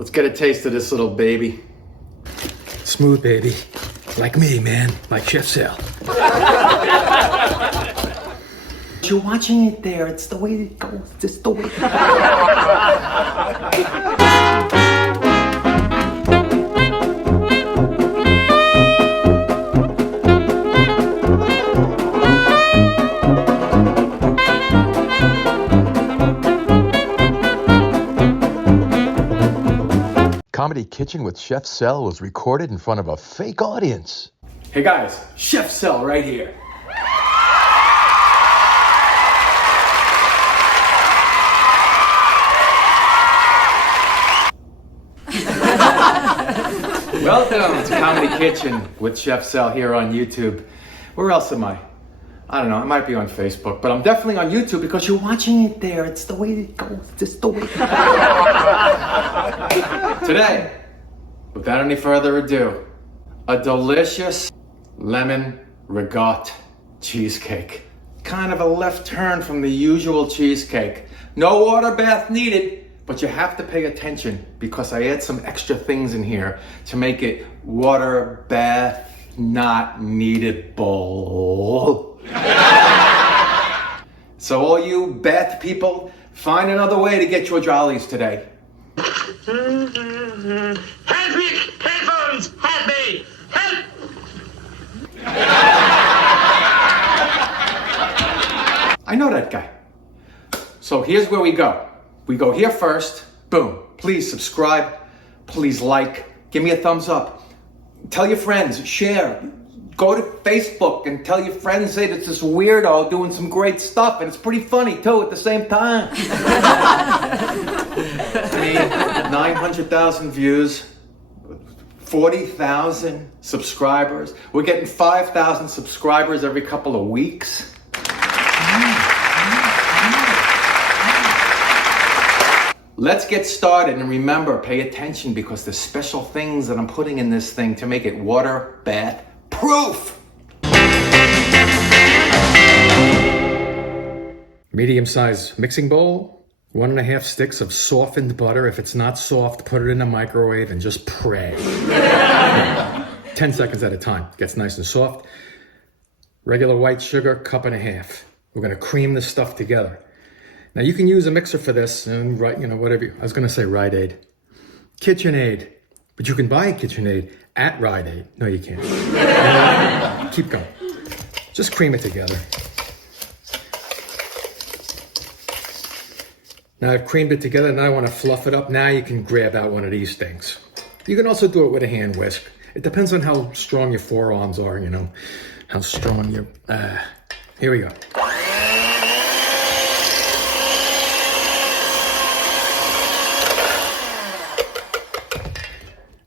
Let's get a taste of this little baby. Smooth, baby. Like me, man. Like Chef Sal. You're watching it there. It's the way it goes. Just the way it goes. Comedy Kitchen with Chef Sel was recorded in front of a fake audience. Hey guys, Chef Sel right here. Welcome to Comedy Kitchen with Chef Sel here on YouTube. Where else am I? I don't know, I might be on Facebook, but I'm definitely on YouTube because you're watching it there. It's the way it goes, just the way it goes. Today, without any further ado, a delicious lemon-ricotta cheesecake. Kind of a left turn from the usual cheesecake. No water bath needed, but you have to pay attention because I add some extra things in here to make it water bath not needed bowl. So all you bath people, find another way to get your jollies today. Help me! Headphones! Help me! Help! I know that guy. So here's where we go. We go here first. Boom. Please subscribe. Please like. Give me a thumbs up. Tell your friends. Share. Go to Facebook and tell your friends, say that's this weirdo doing some great stuff, and it's pretty funny too at the same time. 900,000 views, 40,000 subscribers. We're getting 5,000 subscribers every couple of weeks. Let's get started, and remember, pay attention because there's special things that I'm putting in this thing to make it water bath proof. Medium-sized mixing bowl. 1.5 sticks of softened butter. If it's not soft, put it in the microwave and just pray. 10 seconds at a time. Gets nice and soft. Regular white sugar, 1.5 cups. We're gonna cream this stuff together. Now you can use a mixer for this, and whatever. I was gonna say Rite Aid, KitchenAid, but you can buy a KitchenAid at Rite Aid. No, you can't. Keep going. Just cream it together. Now I've creamed it together. Now I want to fluff it up. Now you can grab out one of these things. You can also do it with a hand whisk. It depends on how strong your forearms are. How strong your. Here we go.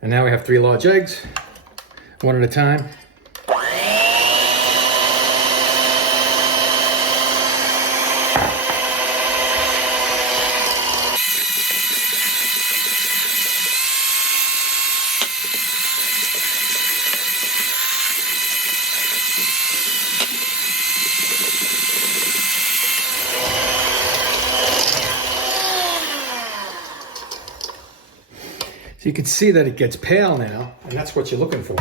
And now we have 3 large eggs, one at a time. So you can see that it gets pale now, and that's what you're looking for.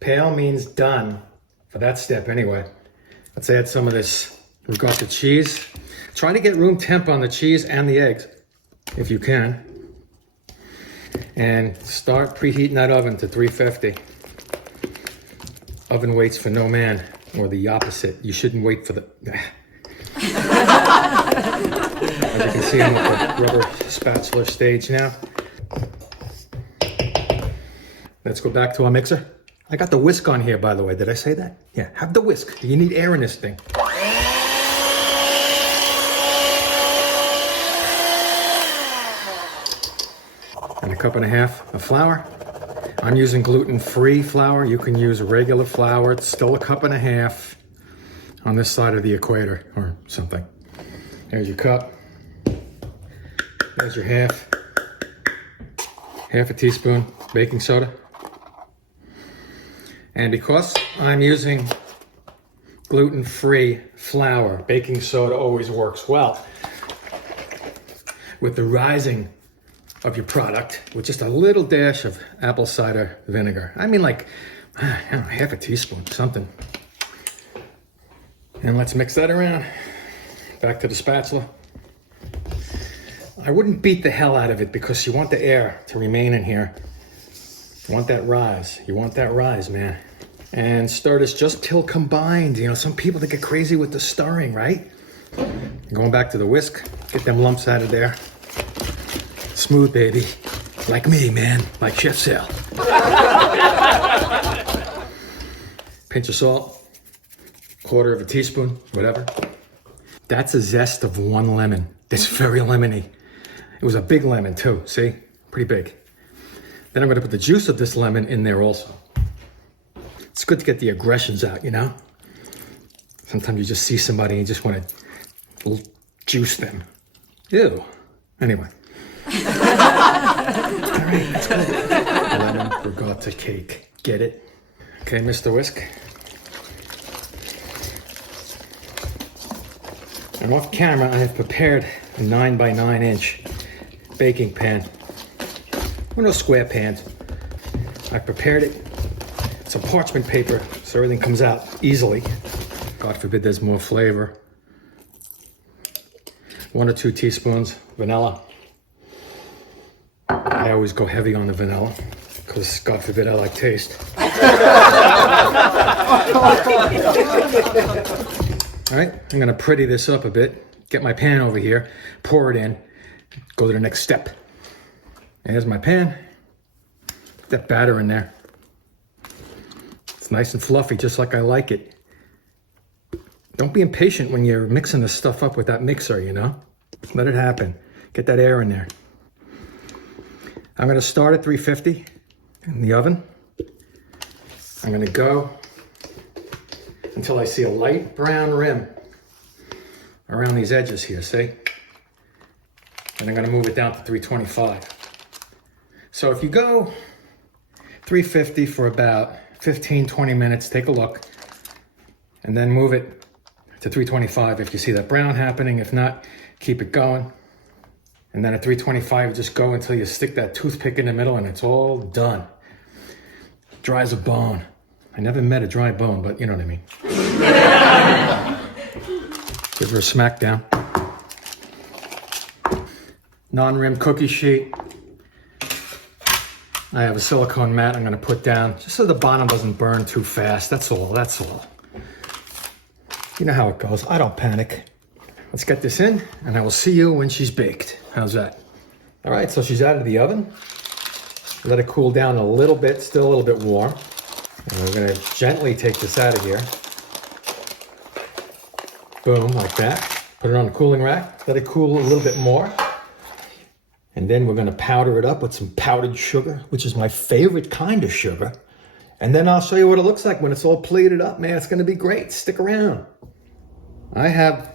Pale means done for that step anyway. Let's add some of this ricotta cheese. Try to get room temp on the cheese and the eggs, if you can. And start preheating that oven to 350. Oven waits for no man, or the opposite. You shouldn't wait for the... As you can see, I'm at the rubber spatula stage now. Let's go back to our mixer. I got the whisk on here, by the way. Did I say that? Yeah, have the whisk. You need air in this thing. And 1.5 cups of flour. I'm using gluten-free flour. You can use regular flour. It's still 1.5 cups on this side of the equator or something. There's your cup. There's your half a teaspoon baking soda. And because I'm using gluten-free flour, baking soda always works well with the rising of your product with just a little dash of apple cider vinegar. I mean, like, I don't know, half a teaspoon, something. And let's mix that around. Back to the spatula. I wouldn't beat the hell out of it because you want the air to remain in here. You want that rise. You want that rise, man. And stir this just till combined. You know, some people, they get crazy with the stirring, right? Going back to the whisk, get them lumps out of there. Smooth, baby. Like me, man. Like Chef Sal. Pinch of salt. Quarter of a teaspoon, whatever. That's a zest of 1 lemon. It's very lemony. It was a big lemon too, see? Pretty big. Then I'm gonna put the juice of this lemon in there also. It's good to get the aggressions out, you know? Sometimes you just see somebody and you just wanna juice them. Ew. Anyway. All right, let's go. Lemon-Ricotta cake. Get it? Okay, Mr. Whisk. And off camera, I have prepared a 9 by 9 inch baking pan. One of those square pans. I prepared it. Some parchment paper so everything comes out easily. God forbid there's more flavor. 1 or 2 teaspoons vanilla. I always go heavy on the vanilla because God forbid I like taste. All right, I'm gonna pretty this up a bit. Get my pan over here, pour it in, go to the next step. And here's my pan. Put that batter in there. It's nice and fluffy, just like I like it. Don't be impatient when you're mixing this stuff up with that mixer, you know? Let it happen. Get that air in there. I'm gonna start at 350 in the oven. I'm gonna go until I see a light brown rim around these edges here, see? And I'm gonna move it down to 325. So if you go 350 for about 15, 20 minutes, take a look, and then move it to 325 if you see that brown happening. If not, keep it going. And then at 325, just go until you stick that toothpick in the middle and it's all done. Dry as a bone. I never met a dry bone, but you know what I mean. Give her a smack down. Non-rim cookie sheet. I have a silicone mat I'm gonna put down just so the bottom doesn't burn too fast. That's all, that's all. You know how it goes. I don't panic. Let's get this in and I will see you when she's baked. How's that? All right, so she's out of the oven. Let it cool down a little bit, still a little bit warm. And we're gonna gently take this out of here. Boom, like that. Put it on the cooling rack. Let it cool a little bit more. And then we're gonna powder it up with some powdered sugar, which is my favorite kind of sugar. And then I'll show you what it looks like when it's all plated up, man. It's gonna be great, stick around. I have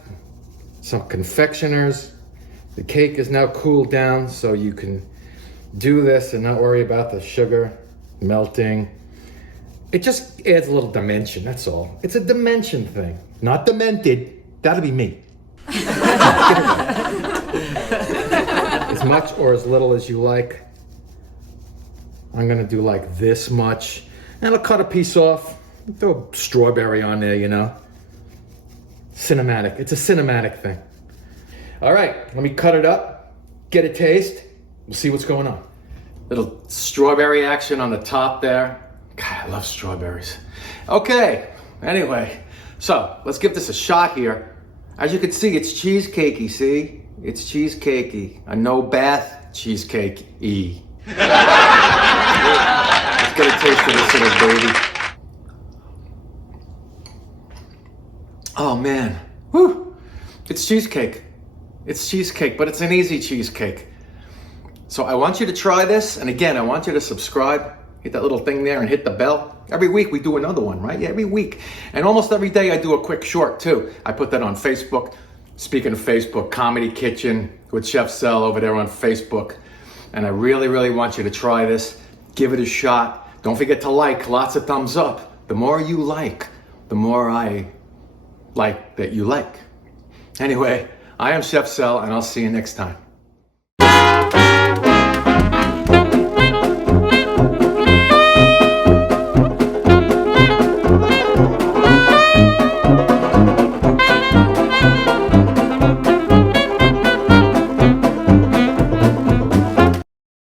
some confectioners. The cake is now cooled down, so you can do this and not worry about the sugar melting. It just adds a little dimension, that's all. It's a dimension thing, not demented. That'll be me. As much or as little as you like. I'm gonna do like this much. And I'll cut a piece off, throw a strawberry on there, you know. Cinematic, it's a cinematic thing. All right, let me cut it up, get a taste. We'll see what's going on. Little strawberry action on the top there. God, I love strawberries. Okay, anyway, so let's give this a shot here. As you can see, it's cheesecakey, see? It's cheesecakey. A no-bath cheesecake-y. Let's get a taste of this little baby. Oh man, whew. It's cheesecake. It's cheesecake, but it's an easy cheesecake. So I want you to try this, and again, I want you to subscribe. Hit that little thing there and hit the bell. Every week we do another one, right? Yeah, every week. And almost every day I do a quick short too. I put that on Facebook. Speaking of Facebook, Comedy Kitchen with Chef Sel over there on Facebook. And I really, really want you to try this. Give it a shot. Don't forget to like, lots of thumbs up. The more you like, the more I like that you like. Anyway, I am Chef Sel, and I'll see you next time.